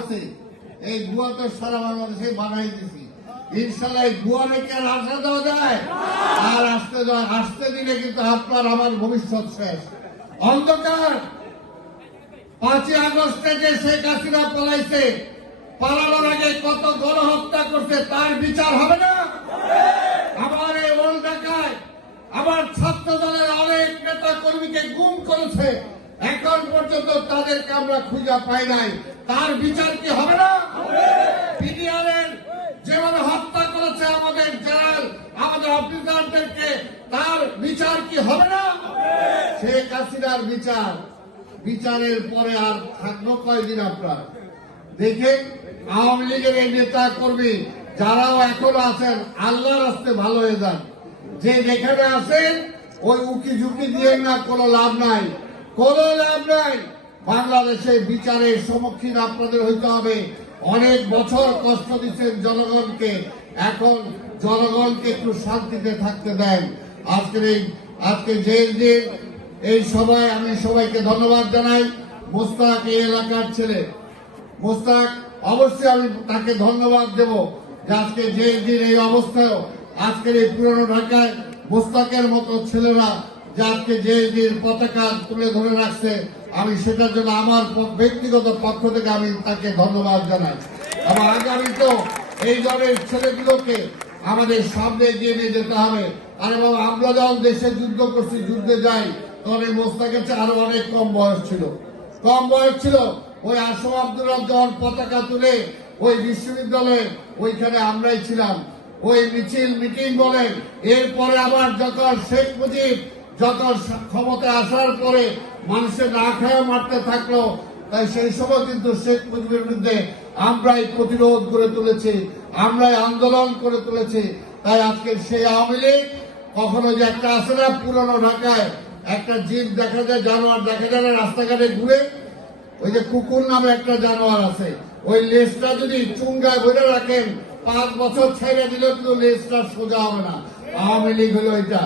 হচ্ছে, এই গুয়া তো সারা বাংলাদেশে বানাই দিছি। ইনশাল্লাহ এই গুয়া রেখে আর আসতে দেওয়া যায়? আর আসতে দিলে কিন্তু আপনার আমার ভবিষ্যৎ শেষ, অন্ধকার। 5ই আগস্টে যে শেখ হাসিনা পলাইছে, পালানোর আগে কত গণহত্যা করছে, তার বিচার হবে না? আমার এই ওল ঢাকায় আমার ছাত্র দলের অনেক নেতা কর্মীকে গুম করেছে, এখন পর্যন্ত তাদেরকে আমরা খুঁজে পাই নাই, তার বিচার কি হবে না? পিডিআরের যেভাবে হত্যা করেছে আমাদের জেনারেল, আমাদের অফিসারদেরকে, তার বিচার কি হবে না? শেখ হাসিনার বিচারের পরে আর থাকবো কয়দিন? আপনার দেখেন আওয়ামী লীগের এই নেতা কর্মী যারাও এখনো আছেন, আল্লাহর রাস্তায় ভালো হয়ে যান। যে যেখানে আছেন ওই উকি ঝুঁকি দিয়ে না, কোনো লাভ নাই, কোনো লাভ নাই। বাংলাদেশে বিচারের সম্মুখীন আপনাদের হইতে হবে। অনেক বছর কষ্ট দিচ্ছেন জনগণকে, এখন জনগণকে একটু শান্তিতে থাকতে দেন। আজকে যে এই সভায় আমি সবাইকে ধন্যবাদ জানাই। মোস্তাক এই এলাকার ছেলে, মোস্তাক অবশ্যই আমি তাকে ধন্যবাদ দেব যে আজকে যে এই অবস্থায় আজকের এই পুরনো ঢাকায় মোস্তাকের মতো ছেলেরা যে আজকে যে পতাকা তুলে ধরে রাখছে, আমি সেটার জন্য আমার ব্যক্তিগত পক্ষ থেকে আমি তাকে ধন্যবাদ জানাই। এবং আগামী তো এই ধরনের ছেলেগুলোকে আমাদের সামনে এগিয়ে নিয়ে যেতে হবে। আরে বাবা, আমরা যখন দেশে যুদ্ধ করছি, যুদ্ধে যাই, তখন এই মোস্তাকের চেয়ে আরো অনেক কম বয়স ছিল। ওই আসম আব্দুল যখন পতাকা তুলে ওই বিশ্ববিদ্যালয়ে, ওইখানে আমরাই ছিলাম। ওই মিটিং বলেন, এরপরে আবার যখন শেখ মুজিব যখন ক্ষমতায় আসার পরে মানুষের না খায় মারতে থাকলো, তাই সেই সময় কিন্তু শেখ মুজিবের বিরুদ্ধে আমরাই প্রতিরোধ করে তুলেছি, আমরাই আন্দোলন করে তুলেছি। তাই আজকে সেই আওয়ামী লীগ কখনো যে একটা আছে না, পুরনো ঢাকায় একটা জীব দেখা যায়, জানোয়ার দেখা যায় না রাস্তাঘাটে ঘুরে, ওই যে কুকুর নামে একটা জানোয়ার আছে, ওই লেজটা যদি চুঙ্গায় ভরে রাখেন 5 বছর ছেড়ে দিলেও কিন্তু লেজটা সোজা হবে না। আওয়ামী লীগ হলো এটা।